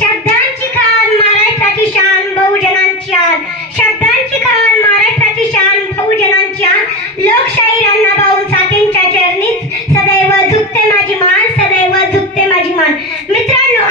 शब्दांची खान महाराष्ट्राची शान बहुजनांची आन, शब्दांची खान महाराष्ट्राची शान बहुजनांची आन. लोकशाहीर अण्णाभाऊ साठेंच्या चरणीच सदैव झुकते माझी मान, सदैव झुकते माझी मान. मित्रांनो,